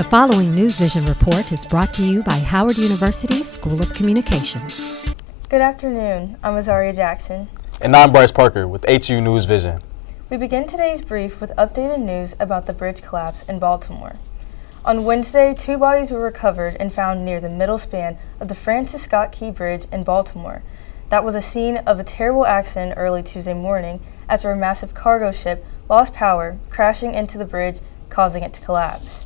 The following NewsVision report is brought to you by Howard University School of Communications. Good afternoon. I'm Azaria Jackson. And I'm Bryce Parker with HU NewsVision. We begin today's brief with updated news about the bridge collapse in Baltimore. On Wednesday, 2 bodies were recovered and found near the middle span of the Francis Scott Key Bridge in Baltimore. That was a scene of a terrible accident early Tuesday morning after a massive cargo ship lost power, crashing into the bridge, causing it to collapse.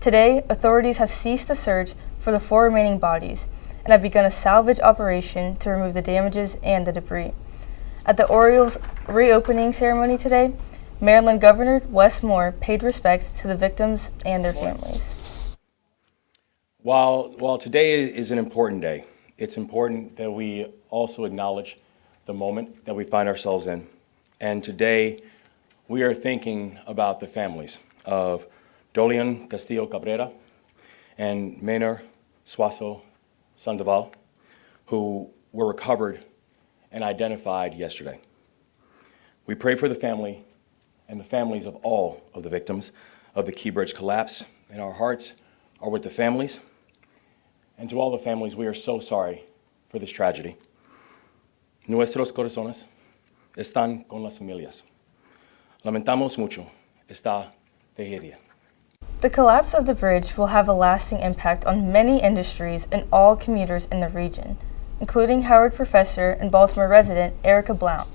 Today, authorities have ceased the search for the 4 remaining bodies and have begun a salvage operation to remove the damages and the debris. At the Orioles' reopening ceremony today, Maryland Governor Wes Moore paid respects to the victims and their families. While today is an important day, it's important that we also acknowledge the moment that we find ourselves in. And today, we are thinking about the families of Dolian Castillo Cabrera and Maynor Suazo Sandoval, who were recovered and identified yesterday. We pray for the family and the families of all of the victims of the Key Bridge collapse, and our hearts are with the families. And to all the families, we are so sorry for this tragedy. Nuestros corazones están con las familias. Lamentamos mucho esta tragedia. The collapse of the bridge will have a lasting impact on many industries and all commuters in the region, including Howard professor and Baltimore resident Erica Blount.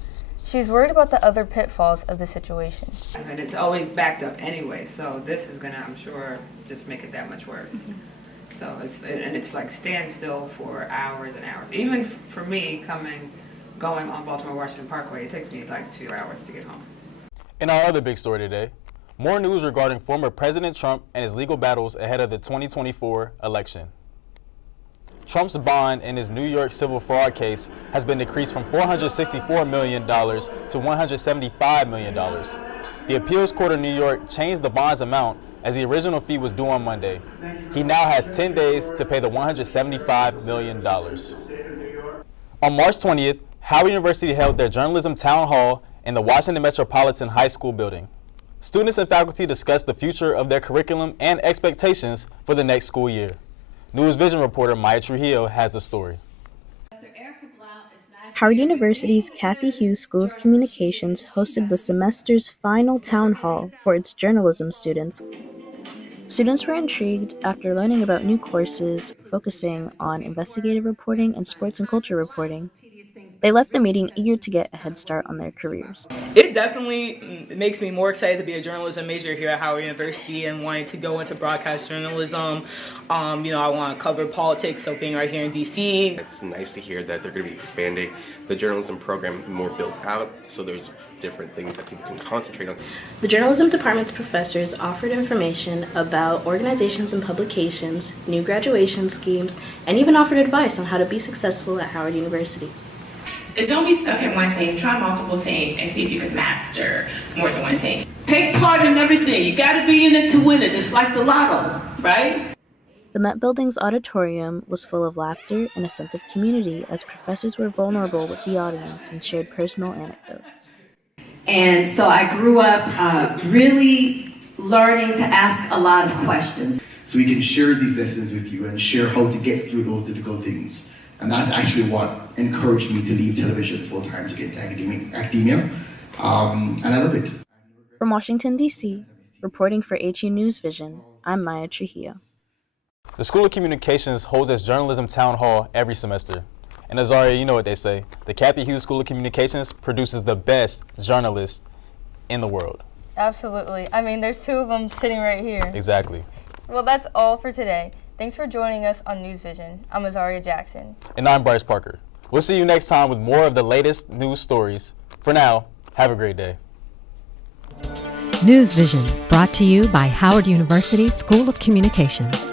She's worried about the other pitfalls of the situation. And it's always backed up anyway, so this is gonna, I'm sure, just make it that much worse. So it's like standstill for hours and hours. Even for me going on Baltimore Washington Parkway, it takes me like 2 hours to get home. In our other big story today, more news regarding former President Trump and his legal battles ahead of the 2024 election. Trump's bond in his New York civil fraud case has been decreased from $464 million to $175 million. The appeals court of New York changed the bond's amount as the original fee was due on Monday. He now has 10 days to pay the $175 million. On March 20th, Howard University held their journalism town hall in the Washington Metropolitan High School building. Students and faculty discussed the future of their curriculum and expectations for the next school year. NewsVision reporter Maya Trujillo has the story. Howard University's Cathy Hughes School of Communications hosted the semester's final town hall for its journalism students. Students were intrigued after learning about new courses focusing on investigative reporting and sports and culture reporting. They left the meeting eager to get a head start on their careers. It definitely makes me more excited to be a journalism major here at Howard University and wanting to go into broadcast journalism. I want to cover politics, so being right here in DC. It's nice to hear that they're going to be expanding the journalism program more built out, so there's different things that people can concentrate on. The journalism department's professors offered information about organizations and publications, new graduation schemes, and even offered advice on how to be successful at Howard University. Don't be stuck in one thing, try multiple things and see if you can master more than one thing. Take part in everything. You gotta be in it to win it. It's like the lotto, right? The Met Building's auditorium was full of laughter and a sense of community as professors were vulnerable with the audience and shared personal anecdotes. And so I grew up really learning to ask a lot of questions. So we can share these lessons with you and share how to get through those difficult things. And that's actually what encouraged me to leave television full-time to get into academia. And I love it. From Washington, D.C., reporting for HU NewsVision, I'm Maya Trujillo. The School of Communications holds its journalism town hall every semester. And Azaria, you know what they say. The Cathy Hughes School of Communications produces the best journalists in the world. Absolutely. I mean, there's 2 of them sitting right here. Exactly. Well, that's all for today. Thanks for joining us on NewsVision. I'm Azaria Jackson. And I'm Bryce Parker. We'll see you next time with more of the latest news stories. For now, have a great day. NewsVision, brought to you by Howard University School of Communications.